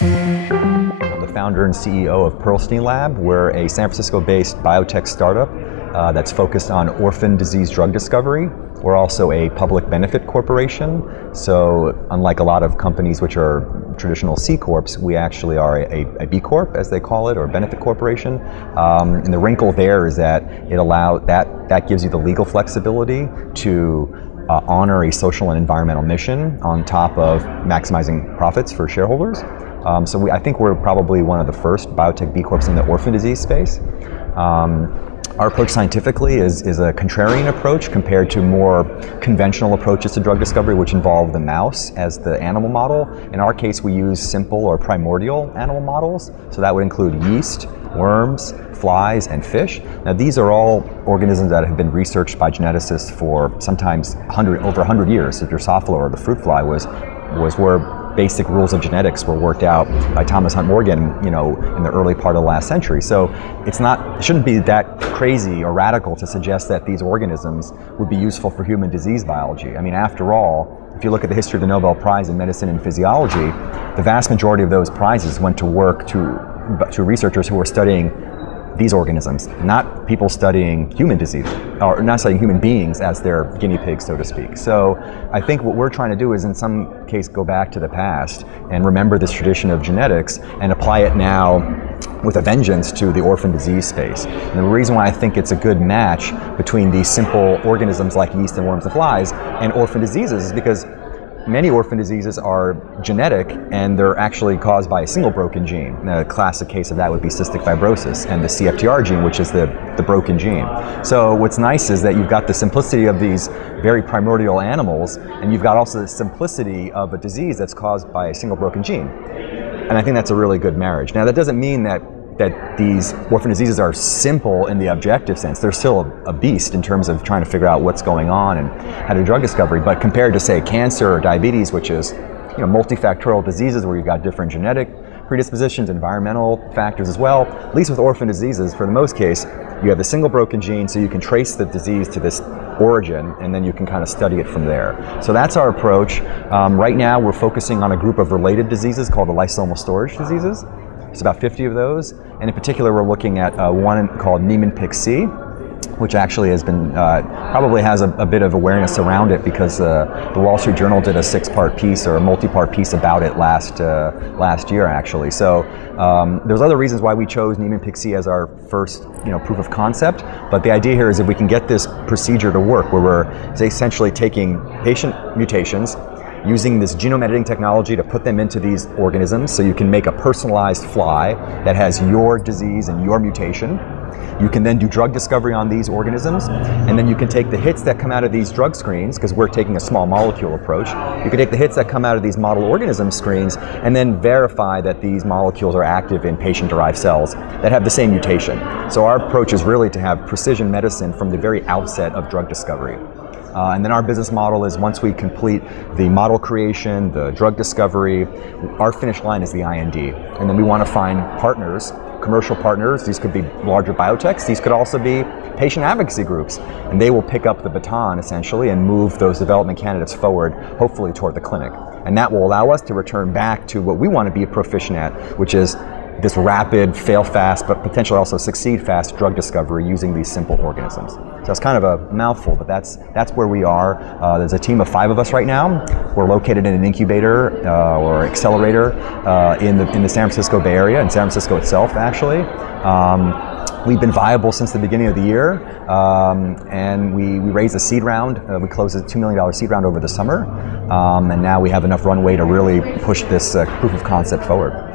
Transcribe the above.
I'm the founder and CEO of Perlstein Lab. We're a San Francisco-based biotech startup that's focused on orphan disease drug discovery. We're also a public benefit corporation, so unlike a lot of companies which are traditional C Corps, we actually are a B Corp, as they call it, or benefit corporation. And the wrinkle there is that that gives you the legal flexibility to honor a social and environmental mission on top of maximizing profits for shareholders. I think we're probably one of the first biotech B Corps in the orphan disease space. Our approach scientifically is a contrarian approach compared to more conventional approaches to drug discovery, which involve the mouse as the animal model. In our case, we use simple or primordial animal models, so that would include yeast, worms, flies, and fish. Now, these are all organisms that have been researched by geneticists for sometimes over 100 years. The Drosophila, or the fruit fly, was where basic rules of genetics were worked out by Thomas Hunt Morgan, in the early part of the last century. So it shouldn't be that crazy or radical to suggest that these organisms would be useful for human disease biology. I mean, after all, if you look at the history of the Nobel Prize in Medicine and Physiology, the vast majority of those prizes went to work to researchers who were studying these organisms, not people studying human disease, or not studying human beings as their guinea pigs, so to speak. So I think what we're trying to do is, in some case, go back to the past and remember this tradition of genetics and apply it now with a vengeance to the orphan disease space. And the reason why I think it's a good match between these simple organisms like yeast and worms and flies and orphan diseases is because many orphan diseases are genetic, and they're actually caused by a single broken gene. A classic case of that would be cystic fibrosis and the CFTR gene, which is the broken gene. So what's nice is that you've got the simplicity of these very primordial animals, and you've got also the simplicity of a disease that's caused by a single broken gene. And I think that's a really good marriage. Now, that doesn't mean that these orphan diseases are simple in the objective sense. They're still a beast in terms of trying to figure out what's going on and how to do drug discovery. But compared to, say, cancer or diabetes, which is multifactorial diseases where you've got different genetic predispositions, environmental factors as well, at least with orphan diseases, for the most case, you have the single broken gene, so you can trace the disease to this origin, and then you can kind of study it from there. So that's our approach. Right now, we're focusing on a group of related diseases called the lysosomal storage diseases. There's about 50 of those, and in particular we're looking at one called Neimann Pick-C, which actually has been, probably has a bit of awareness around it because the Wall Street Journal did a 6-part piece or a multi-part piece about it last year actually. So there's other reasons why we chose Neimann Pick-C as our first proof of concept, but the idea here is if we can get this procedure to work where we're essentially taking patient mutations, using this genome editing technology to put them into these organisms so you can make a personalized fly that has your disease and your mutation. You can then do drug discovery on these organisms, and then you can take the hits that come out of these drug screens, because we're taking a small molecule approach. You can take the hits that come out of these model organism screens and then verify that these molecules are active in patient-derived cells that have the same mutation. So our approach is really to have precision medicine from the very outset of drug discovery. And then our business model is, once we complete the model creation, the drug discovery, our finish line is the IND. And then we want to find partners, commercial partners. These could be larger biotechs. These could also be patient advocacy groups. And they will pick up the baton, essentially, and move those development candidates forward, hopefully toward the clinic. And that will allow us to return back to what we want to be proficient at, which is this rapid, fail fast, but potentially also succeed fast drug discovery using these simple organisms. So it's kind of a mouthful, but that's where we are. There's a team of 5 of us right now. We're located in an incubator or accelerator in the San Francisco Bay Area, in San Francisco itself, actually. We've been viable since the beginning of the year, and we raised a seed round. We closed a $2 million seed round over the summer, and now we have enough runway to really push this proof of concept forward.